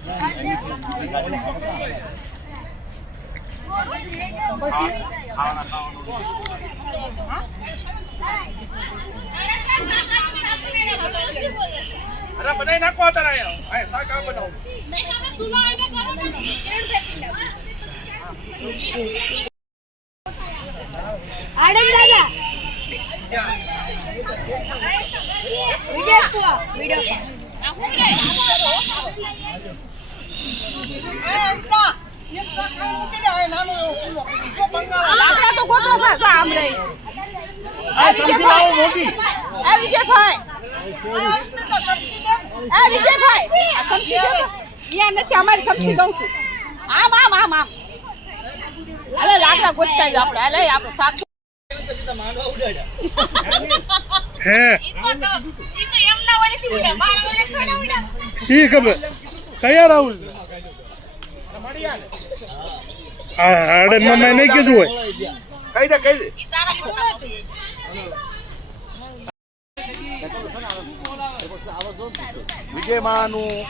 અરે બનાવી નાખો તારા આ શાક આ બનાવો આડમ દાદા વિડિયો લાકડા તો ગોતો છે આમ રહી વિજયભાઈ અહીંયા નથી અમારી સબ્સી દઉં છું આમ આમ આમ આમ અરે લાકડા ગોતતા આપણે અલે આપણું શાક શી ખબર કયા રાહુલ આડન માં મેં નહીં કીધું હોય કહી દે વિજય માનું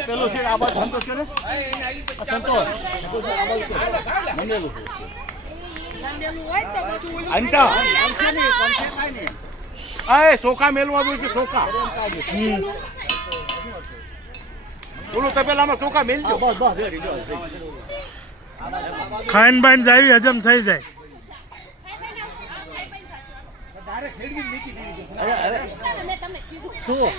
પેલું છે આ બાજુ સંતોષ છે ને સંતોષ ચોખા મેલવા દઉં છે ચોખા બોલું તપેલામાં ચોખા મેલજો ખાઈન બાઈન જાય હજમ થઈ જાય શું